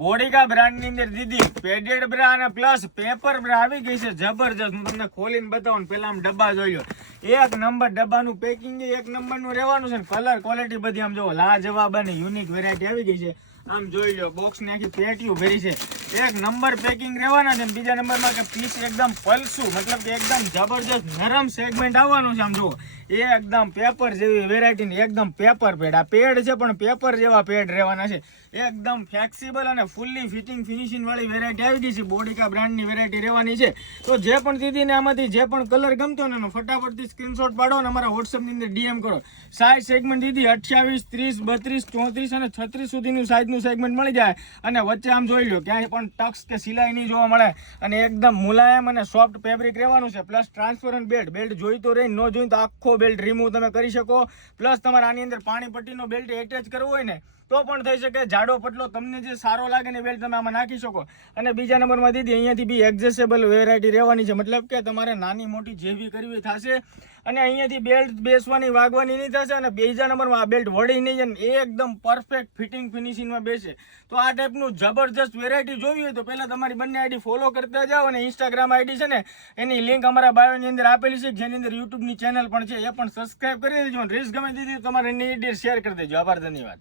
બોડીકા brand ની અંદર દીદી padded bra અને પ્લસ પેપર બ્રા આવી ગઈ છે જબરજસ્ત. હું તમને ખોલીને બતાવું. પેલા આમ ડબ્બા જોઈ લો, એક નંબર ડબ્બાનું પેકિંગ એક નંબર નું રહેવાનું છે. કલર ક્વોલિટી બધી આમ જો લાજવાબ અને યુનિક વેરાયટી આવી ગઈ છે. આમ જોઈ લો, બોક્સ ની આખી પેટીઓ ભરી છે. એક નંબર પેકિંગ રહેવાના છે. બીજા નંબરમાં કે પીસ એકદમ પલસું, મતલબ કે એકદમ જબરજસ્ત નરમ સેગમેન્ટ આવવાનું છે. આમ જુઓ, એકદમ પેપર જેવી વેરાયટી ની એકદમ પેપર પેડ. આ પેડ છે પણ પેપર જેવા પેડ રહેવાના છે. એકદમ ફ્લેક્સિબલ અને ફૂલ્લી ફિટિંગ ફિનિશિંગ વાળી વેરાયટી આવી ગઈ છે. બોડીકા બ્રાન્ડ ની વેરાયટી રહેવાની છે. તો જે પણ દીદીને આમાંથી જે પણ કલર ગમતો ને ફટાફટથી સ્ક્રીનશોટ પાડો અને અમારા વોટ્સએપ ની અંદર ડીએમ કરો. સાઈઝ સેગમેન્ટ દીદી 28, 30, 32, 34 અને 36 સુધીનું સાઈઝનું સેગમેન્ટ મળી જાય. અને વચ્ચે આમ જોઈ લો, ક્યાંય પણ ટક્સ કે સિલાઈ નહીં જોવા મળે. અને એકદમ મુલાયમ અને સોફ્ટ ફેબ્રિક રહેવાનું છે. પ્લસ ટ્રાન્સપરન્ટ બેલ્ટ જોઈ તો રહી, ન જોઈ તો આખો બેલ્ટ રિમૂવ તમે કરી શકો. પ્લસ તમારે આની અંદર પાણી પટ્ટીનો બેલ્ટ એટેચ કરવો હોય ને તો પણ થઈ શકે. જાડો પટલો તમને જે સારો લાગે ને બેલ્ટ તમે આમાં નાખી શકો. અને બીજા નંબરમાં દીદી અહીંયાથી બી એડજસ્ટેબલ વેરાયટી રહેવાની છે. મતલબ કે તમારે નાની મોટી જેવી કરવી થશે. અને અહીંયાથી બેલ્ટ બેસવાની વાગવાની નહીં થશે. અને બીજા નંબરમાં આ બેલ્ટ વળી નહીં જાય, એકદમ પરફેક્ટ ફિટિંગ ફિનિશિંગમાં બેસે. તો આ ટાઈપનું જબરજસ્ત વેરાયટી જોવી હોય તો પહેલાં તમારી બંને આઈડી ફોલો કરતા જાઓ. અને ઇન્સ્ટાગ્રામ આઈડી છે ને એની લિંક અમારા બાયોની અંદર આપેલી છે, જેની અંદર યુટ્યુબની ચેનલ પણ છે, એ પણ સબસ્ક્રાઈબ કરી દેજો. રીલ્સ ગમે દીધી તમારે શેર કરી દેજો. આભાર, ધન્યવાદ.